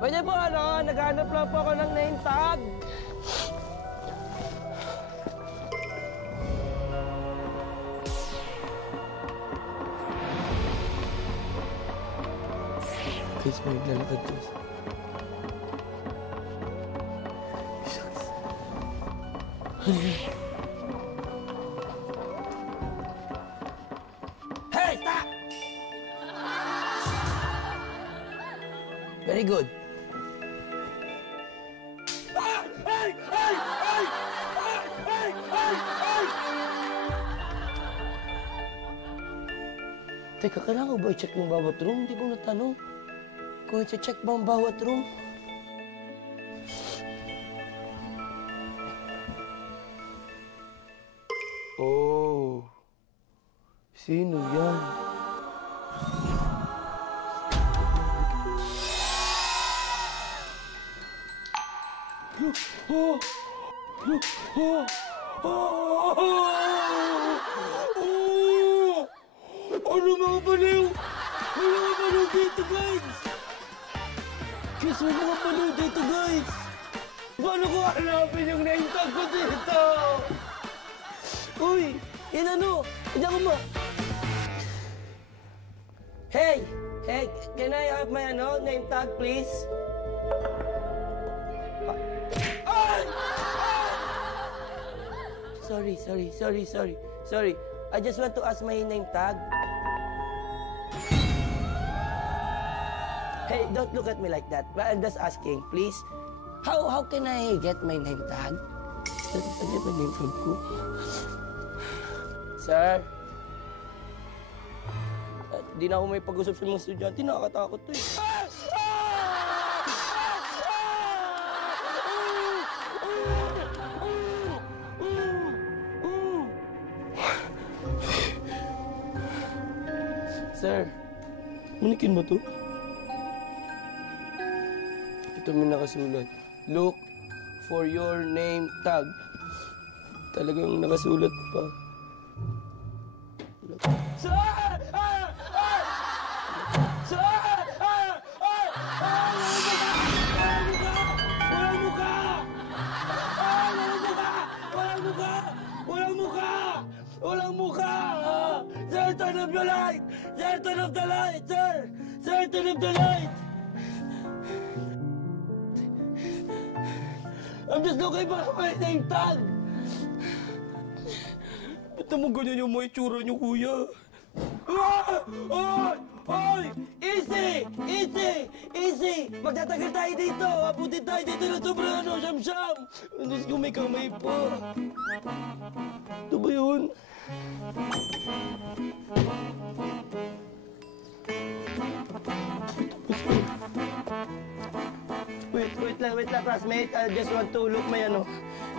Pwede po, ano? Naghanap lang po ako ng name tag. Guys, may naglalakad, guys. Hey, stop! Very good. Hey! Teka, kailangan ko ba i-check yung bawat room? Hindi ko natanong. Kung i-check ba ang bawat room? Oh. Sino yan? Ano mga baliw? Ano mga baliw dito, guys? Guys, may mga baliw dito, guys. Paano ko hanapin yung name tag ko dito? Uy, yan ano? Hindi ako Hey, can I have my name tag, please? Ay! Sorry. I just want to ask my name tag. Hey, don't look at me like that. But I'm just asking, please. How can I get my name tag? Ano ba name tag ko? Sir? Di na ako may pag-usap sa mga estudyante. Nakakatakot to eh. Sir, manikin mo to? Ito may nakasulat. Look for your name tag. Talagang nakasulat pa. Sir! Walang mukha! Sir, turn off the light! Sir, turn off the light! Sir, turn off the light! I'm just looking for my name tag! Ba't naman ganyan yung mga itsura niyo, kuya? Oy! Easy! Magtatagal tayo dito! Abutin tayo dito na sobrang siyam-siyam! Diyos ko, may kamay pa! Ito ba yun? Wait lang, classmate. I just want to look my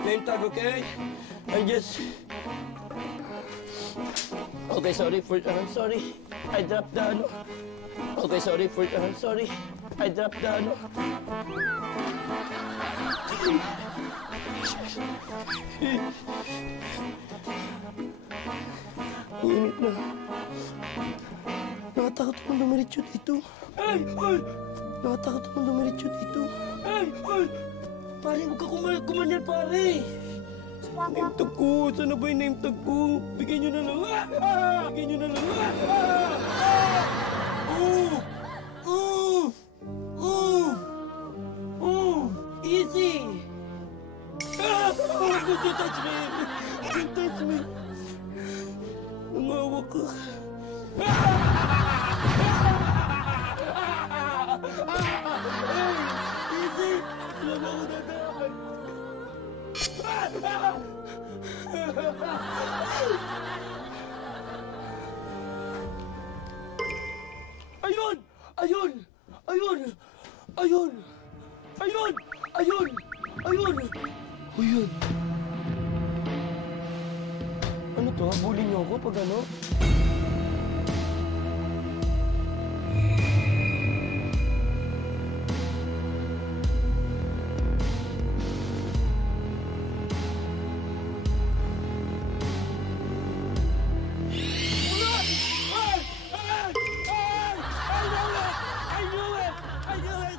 name tag, okay? Okay, sorry. I dropped the Okay, sorry. I dropped the Init na. Nakatakot akong dumiretso dito. Nakatakot akong dumiretso dito. Pare, huwag ka kumanyan, pare. Name tag ko. Sana ba yung name tag ko? Bigyan nyo na lang. Easy. Don't touch me. Nangawa ka. Easy. Wala ako dadaan. Ayun. Ano to? Habulin niyo ako pag ano? I knew it!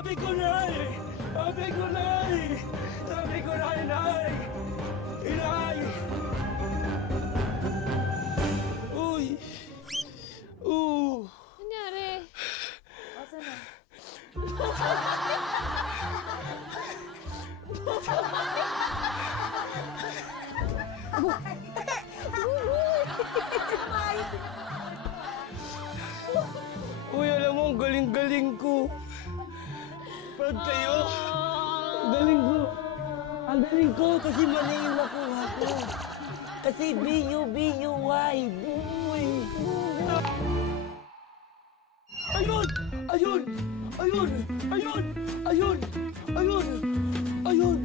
Sabi ko, Nay! Sabi ko, Nay! Sabi ko, Nay! Inay! Uy! Nangyari? Asan na? Uy, alam mo, ang galing-galing ko. Proud kayo? Ang galing ko. Ang galing ko kasi mali yung nakuha ko. Kasi B-U-B-U-Y. Buy. Ayun! Ayun! Ayun! Ayun! Ayun! Ayun! Ayun!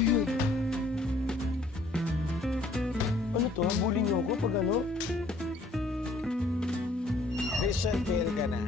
Ayun! Ano to? Habulin niyo ako pag ano? Mission fail ka na.